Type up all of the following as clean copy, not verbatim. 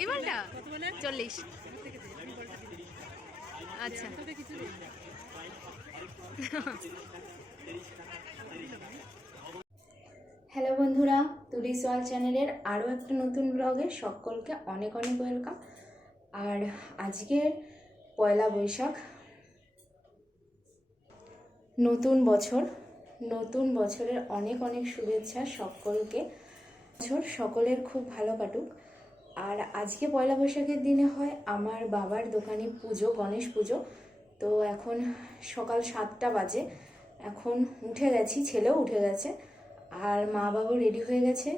এই বলটা 40। আচ্ছা হ্যালো বন্ধুরা, টুরিস্ট ওয়ার্ল্ড চ্যানেলের আরও একটা নতুন ব্লগে সকলকে অনেক অনেক ওয়েলকাম। আর আজকের পয়লা বৈশাখ, নতুন বছর, নতুন বছরের অনেক অনেক শুভেচ্ছা সকলকে। বছর সকলের খুব ভালো কাটুক। আর আজকে পয়লা বৈশাখের দিনে হয় আমার বাবার দোকানে পুজো, গণেশ পুজো। তো এখন সকাল 7টা বাজে, এখন উঠে গেছি, ছেলেও উঠে গেছে আর মা বাবাও রেডি হয়ে গেছে,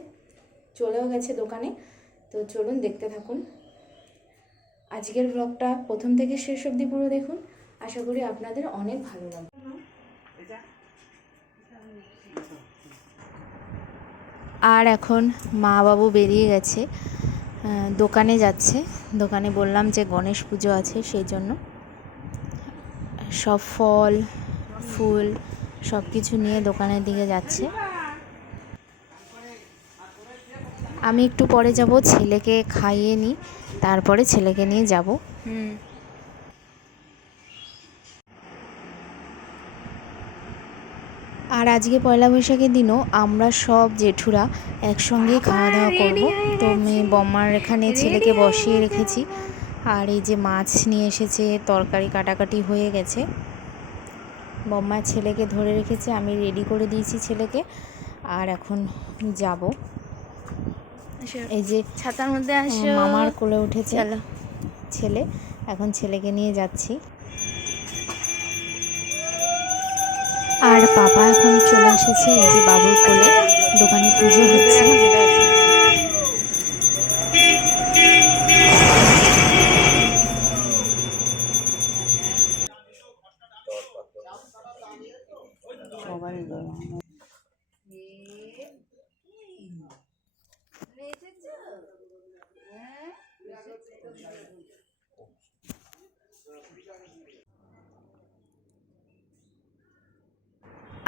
চলেও গেছে দোকানে। তো চলুন দেখতে থাকুন আজকের ব্লগটা, প্রথম থেকে শেষ অবধি পুরো দেখুন, আশা করি আপনাদের অনেক ভালো লাগবে। আর এখন মা বাবু বেরিয়ে গেছে, দোকানে যাচ্ছে। দোকানে বললাম যে গণেশ পুজো আছে, সেই জন্য সব ফল ফুল সব কিছু নিয়ে দোকানের দিকে যাচ্ছে। আমি একটু পরে যাব, ছেলেকে খাইয়ে নিই, তারপরে ছেলেকে নিয়ে যাব। আর আজকে পয়লা বৈশাখের দিনও আমরা সব জেঠুরা একসঙ্গে খাওয়া দাওয়া করব। তো মেয়ে বম্মার এখানে ছেলেকে বসিয়ে রেখেছি। আর এই যে মাছ নিয়ে এসেছে, তরকারি কাটাকাটি হয়ে গেছে, বম্মার ছেলেকে ধরে রেখেছে, আমি রেডি করে দিয়েছি ছেলেকে। আর এখন যাব, এই যে ছাতার মধ্যে আসো, মামার কোলে উঠেছে ছেলে, এখন ছেলেকে নিয়ে যাচ্ছি। আর পাপা এখন চলে এসেছে, এই যে বাবুর কোলে, দোকানে পুজো হচ্ছে।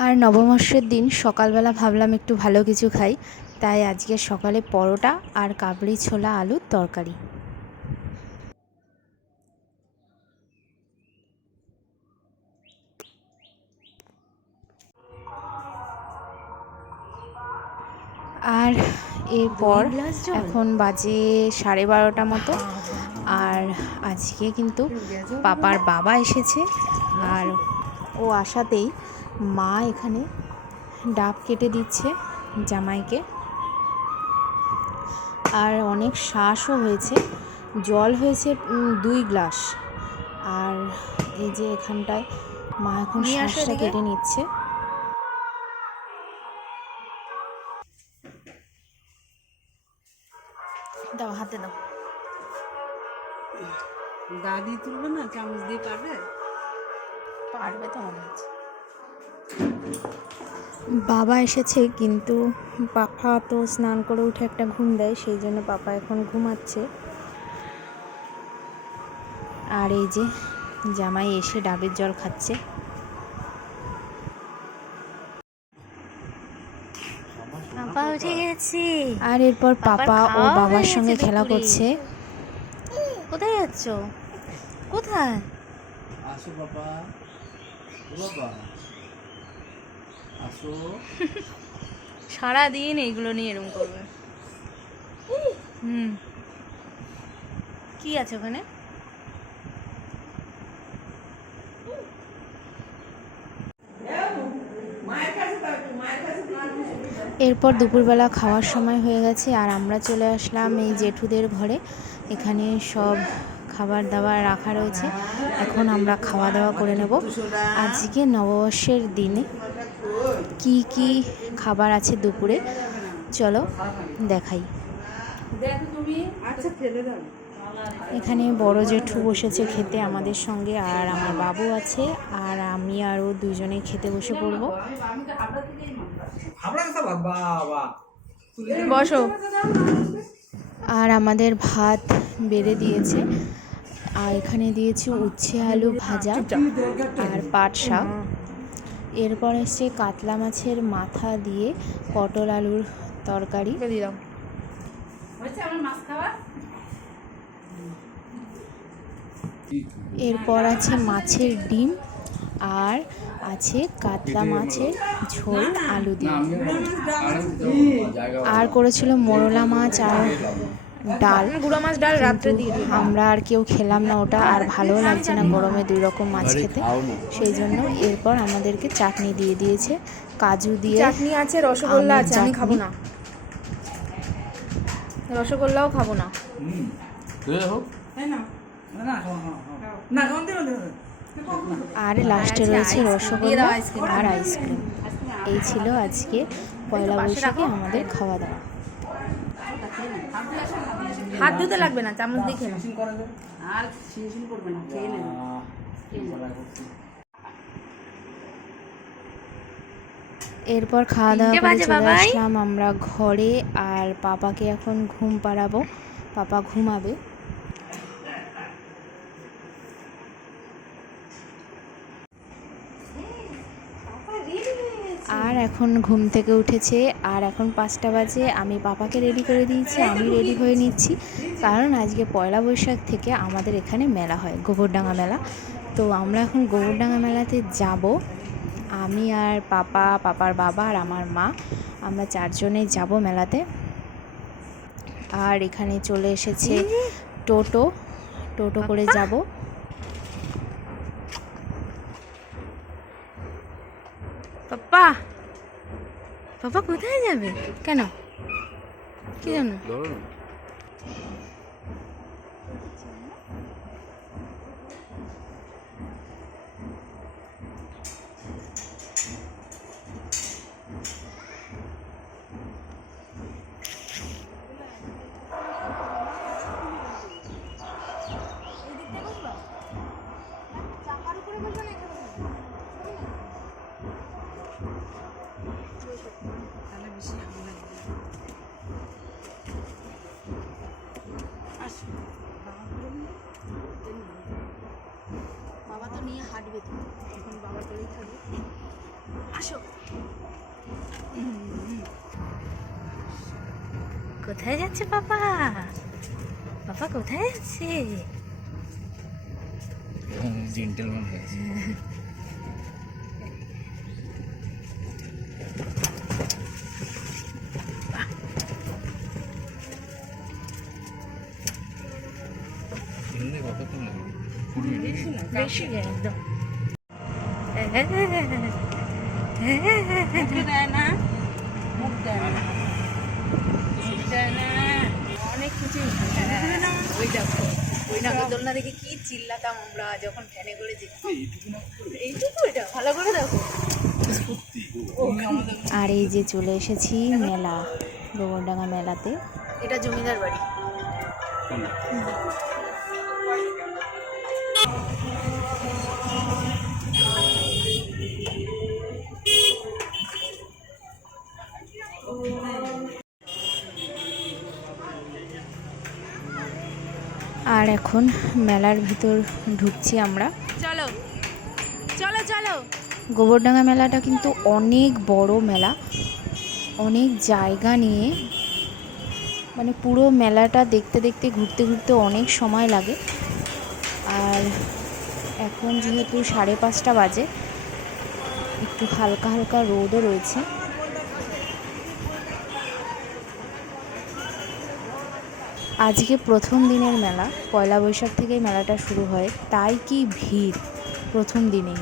আর নববর্ষের দিন সকালবেলা ভাবলাম একটু ভালো কিছু খাই, তাই আজকে সকালে পরোটা আর কাবলি ছোলা আলুর তরকারি। আর এরপর এখন বাজে 12:30 মতো। আর আজকে কিন্তু পাপার বাবা এসেছে, আর ও আসাতেই মা এখানে ডাব কেটে দিচ্ছে জামাইকে। আর অনেক শ্বাসও হয়েছে, জল হয়েছে 2 গ্লাস। আর এই যে এখানটায় মা এখন শ্বাসটা কেটে নিচ্ছে। দাও, হাতে দাও। দাদি তুলবে না, চামচ দিয়ে পারবে? পারবে তো মনে হচ্ছে। বাবা এসেছে, কিন্তু পাপা তো স্নান করে উঠে একটা ঘুম দেয়, সেই জন্য পাপা এখন ঘুমাচ্ছে। আর এই যে জামাই এসে ডাবের জল খাচ্ছে। পাপা উঠে গেছে। আর এরপর পাপা ও বাবার সঙ্গে খেলা করছে। কোথায় যাচ্ছ? কোথায়? আসো বাবা, ও বাবা আসো। সারাদিন এইগুলো নিয়ে এরকম করবে। কি আছে ওখানে? এরপর দুপুরবেলা খাওয়ার সময় হয়ে গেছে, আর আমরা চলে আসলাম এই জেঠুদের ঘরে। এখানে সব খাবার দাবার রাখা রয়েছে, এখন আমরা খাওয়া দাওয়া করে নেব। আজকে নববর্ষের দিনে কি কি খাবার আছে দুপুরে, চলো দেখাই। এখানে বড় জেঠু বসেছে খেতে আমাদের সঙ্গে, আর আমার বাবু আছে, আর আমি আরও দুজনে খেতে বসে পড়বো। বসো। আর আমাদের ভাত বেড়ে দিয়েছে, আর এখানে দিয়েছি উচ্ছে আলু ভাজা আর পাট শাক। এরপর এসছে কাতলা মাছের মাথা দিয়ে পটল আলুর তরকারি। এরপর আছে মাছের ডিম আর আছে কাতলা মাছের ঝোল আলু দিয়ে। আর করেছিল মোরলা মাছ আর ডাল। গুঁড়ো মাছ ডাল রাত্রে কিন্তু দিয়ে দিই। আমরা আর কেউ খেলাম না ওটা, আর ভালোও লাগছে না গরমে 2 রকম মাছ খেতে। সেই জন্য এরপর আমাদেরকে চাটনি দিয়ে দিয়েছে, কাজু দিয়ে চাটনি আছে, রসগোল্লা আমের আছে, আমি খাবো চাটনি। না, রসগোল্লাও খাবো না। আর লাস্টে রয়েছে রসগোল্লা আর আইসক্রিম। এই ছিল আজকে পয়লা বৈশাখে আমাদের খাওয়া দাওয়া। হাত ধুতে লাগবে না, চামচ দিয়ে খেয়ে নাও। আর শিনশিন করবে না, খেয়ে নেবে। এরপর খাওয়া দাওয়া 3টে করে বাজে চলে বাবাই। আসলাম আমরা ঘরে। আর পাপাকে এখন ঘুম পাড়াবো, পাপা ঘুমাবে। আর এখন ঘুম থেকে উঠেছে, আর এখন 5টা বাজে। আমি পাপাকে রেডি করে দিয়েছি, আমি রেডি হয়ে নিচ্ছি, কারণ আজকে পয়লা বৈশাখ থেকে আমাদের এখানে মেলা হয়, গোবরডাঙ্গা মেলা। তো আমরা এখন গোবরডাঙ্গা মেলাতে যাব। আমি আর পাপা, পাপার বাবা আর আমার মা, আমরা 4 জনেই যাব মেলাতে। আর এখানে চলে এসেছে টোটো, টোটো করে যাব। পাপা, পাপা কোথায় যাবে? কেন, কি জন্য? তাহলে বেশি ভালো লাগবে। আসো, বাবা তো নিয়ে হাঁটবে, তো এখন বাবার কোলেই থাকবে। আসো। কোথায় যাচ্ছে পাপা? পাপা কোথায় যাচ্ছে? জেন্টেলম্যান হয়েছে। কতক্ষণ লাগবে? 20 মিনিট। বেশি একদম। মুখে দেয় না, মুখ দেয় না, মুখ দেয় না, অনেক কিছু। ওই দেখো, ওই নাগরদোলনা দেখে কি চিল্লাতাম আমরা যখন ভ্যানে করে যেতাম। এইটুকু, এটা ভালো করে দেখো। আর এই যে চলে এসেছি মেলা, গোবরডাঙ্গা মেলাতে। এটা জমিদার বাড়ি। আর এখন মেলার ভিতর ঢুকছি আমরা। চলো চলো চলো। গোবরডাঙ্গা মেলাটা কিন্তু অনেক বড় মেলা, অনেক জায়গা নিয়ে, মানে পুরো মেলাটা দেখতে দেখতে ঘুরতে ঘুরতে অনেক সময় লাগে। আর এখন যেহেতু 5:30 বাজে, একটু হালকা হালকা রোদও রয়েছে। আজকে প্রথম দিনের মেলা, পয়লা বৈশাখ থেকেই মেলাটা শুরু হয়, তাই কি ভিড় প্রথম দিনেই।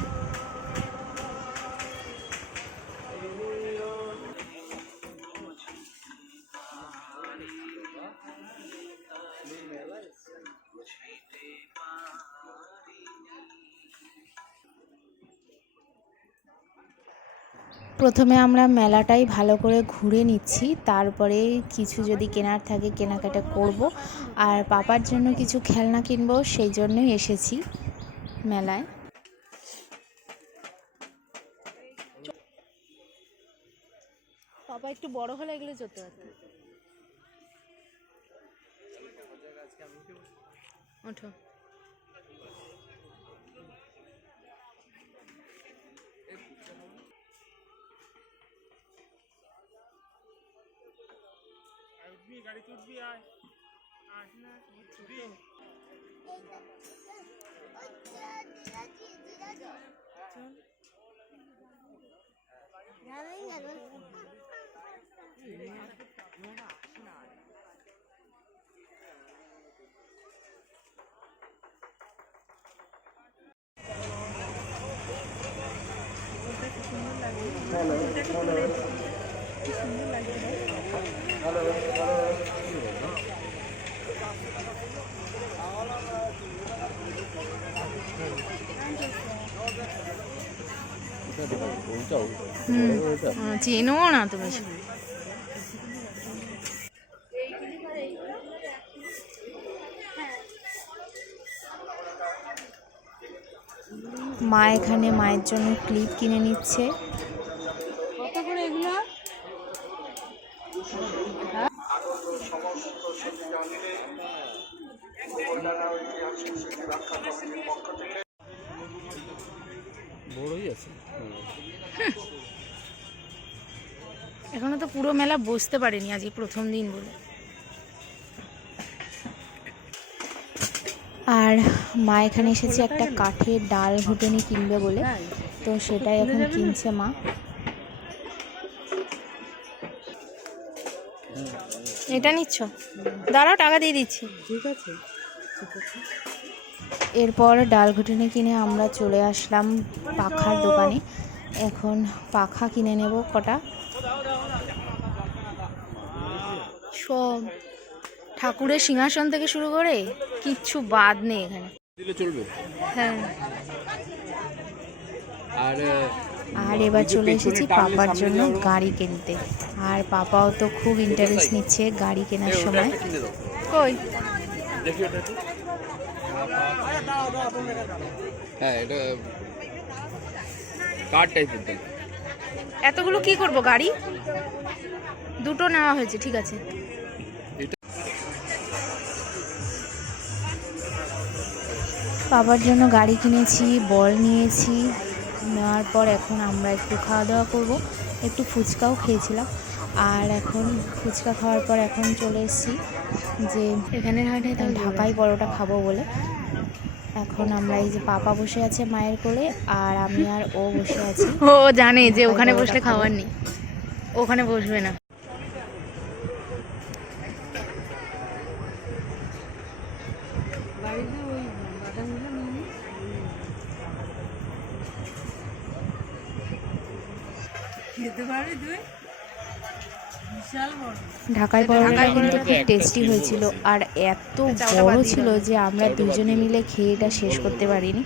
প্রথমে আমরা মেলাটাই ভালো করে ঘুরে নিচ্ছি, তারপরে কিছু যদি কেনার থাকে কেনাকাটা করব। আর পাপার জন্য কিছু খেলনা কিনবো, সেই জন্যই এসেছি মেলায়। পাপা একটু বড় হলে এগুলো চলতে পারতো। ওঠো। গাড়ি তুলবি, আয় আয় না, চেনো না তুমি। মা এখানে মায়ের জন্য ক্লিপ কিনে নিচ্ছে। কত করে এগুলো? বড়ই আছে। এখনো তো পুরো মেলা বসতে পারেনি, আজকে প্রথম দিন বলে। আর মা এখানে এসেছে একটা কাঠের ডাল ঘুটনি কিনবে বলে, তো সেটাই এখন কিনছে মা। এটা নিচ্ছ? দাঁড়াও, টাকা দিয়ে দিচ্ছি। ঠিক আছে। এরপর ডাল ঘুটনি কিনে আমরা চলে আসলাম পাখার দোকানে। এখন পাখা কিনে নেব কটা। সব ঠাকুরের সিংহাসন থেকে শুরু করে কিচ্ছু বাদ নেই এখানে। দিলে চলবে। হ্যাঁ। আর এবার চলে এসেছি পাপার জন্য গাড়ি কিনতে। আর পাপাও তো খুব ইন্টারেস্ট নিচ্ছে গাড়ি কেনার সময়। কই দেখি ওটা একটু। হ্যাঁ, এটা কার টাইপের তো। এতগুলো কি করব? গাড়ি দুটো নেওয়া হয়েছে, ঠিক আছে। বাবার জন্য গাড়ি কিনেছি, বল নিয়েছি। নেওয়ার পর এখন আমরা একটু খাওয়া দাওয়া করব। একটু ফুচকাও খেয়েছিলাম। আর এখন ফুচকা খাওয়ার পর এখন চলে এসেছি যে এখানের হাটে ঢাকাই পরোটা খাবো বলে। এখন আমরা এই যে পাপা বসে আছে মায়ের কোলে, আর আমি আর ও বসে আছি। ও জানে যে ওখানে বসলে খাওয়ার নেই, ওখানে বসবে না। বাড়িতে ওই বাদামগুলো নিয়ে নিই। খেতে পারবি তুই? বিশাল বড়। ঢাকাই পরোটা কিন্তু খুব টেস্টি হয়েছিল, আর এত বড় ছিল যে আমরা দুজনে মিলে খেয়ে এটা শেষ করতে পারিনি।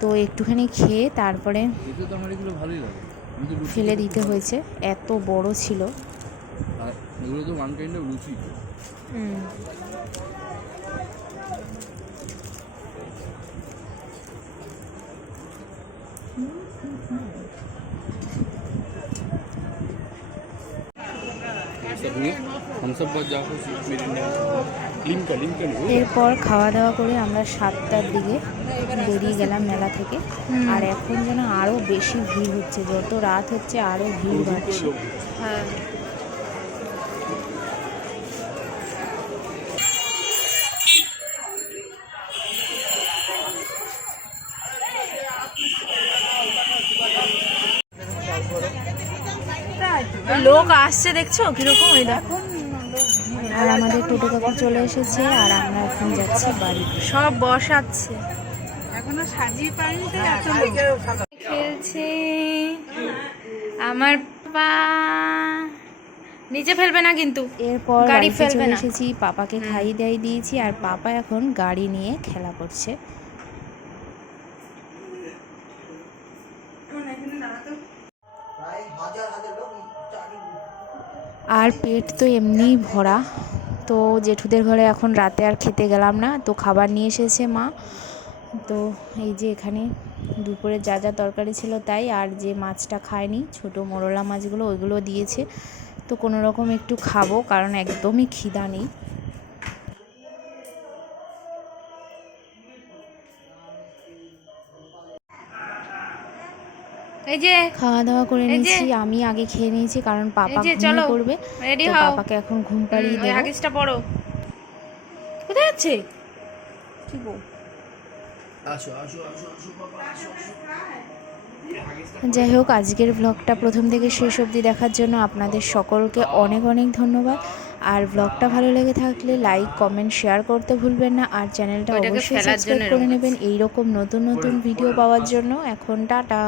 তো একটুখানি খেয়ে তারপরে এগুলো তো আমার এগুলো ভালোই লাগে। আমি তো লুচি ফেলে দিতে হয়েছে, এত বড় ছিল। আর এগুলো তো ওয়ান কাইন্ড অফ লুচি। हम सब बच जाओ लिमका लिमका এরপর খাওয়া দাওয়া করে আমরা 7টার দিকে বেরিয়ে গেলাম মেলা থেকে। আর এখন যেন আরও বেশি ভিড় হচ্ছে, যত রাত হচ্ছে আরও ভিড় বাড়ছে। হ্যাঁ। লোক আসছে, দেখছো কিরকম? এই দেখো, আর আমাদের টোটো কাকু চলে এসেছে, আর আমরা এখন যাচ্ছি বাড়ি। সব বসাচ্ছে, এখনো সাজিয়ে পাইনি তো এত খেলছে আমার পা। নিচে ফেলবে না কিন্তু। এরপর গাড়ি গাড়িতে ফেলবে চলে না। এসেছি, পাপাকে খাইয়ে দাইয়ে দিয়েছি, আর পাপা এখন গাড়ি নিয়ে খেলা করছে। আর পেট তো এমনিই ভরা। তো জেঠুদের ঘরে এখন রাতে আর খেতে গেলাম না, তো খাবার নিয়ে এসেছে মা। তো এই যে এখানে দুপুরে যা যা তরকারি ছিল তাই, আর যে মাছটা খায়নি ছোট মোরলা মাছগুলো ওইগুলো দিয়েছে। তো কোনো রকম একটু খাবো, কারণ একদমই খিদা নেই। এই যে খাওয়া দাওয়া করে নিয়েছি, আমি আগে খেয়ে নিয়েছি কারণ পাপা ঘুমিয়ে পড়বে। রেডি তো হও, পাপাকে এখন ঘুম পাড়িয়ে ওই দেবো। হাগিসটা পড়ো। কোথায় যাচ্ছে? ঠিক আসো আসো আসো আসো বাবা আসো যাই হোক, আজকের ব্লগটা প্রথম থেকে শেষ অবধি দেখার জন্য আপনাদের সকলকে অনেক অনেক ধন্যবাদ। আর ব্লগটা ভালো লেগে থাকলে লাইক কমেন্ট শেয়ার করতে ভুলবেন না। আর চ্যানেলটা ওইটাকে অবশ্যই ফেলার জন্য সাবস্ক্রাইব করে এরকম নেবেন এইরকম নতুন নতুন ভিডিও পাওয়ার জন্য। এখন টাটা।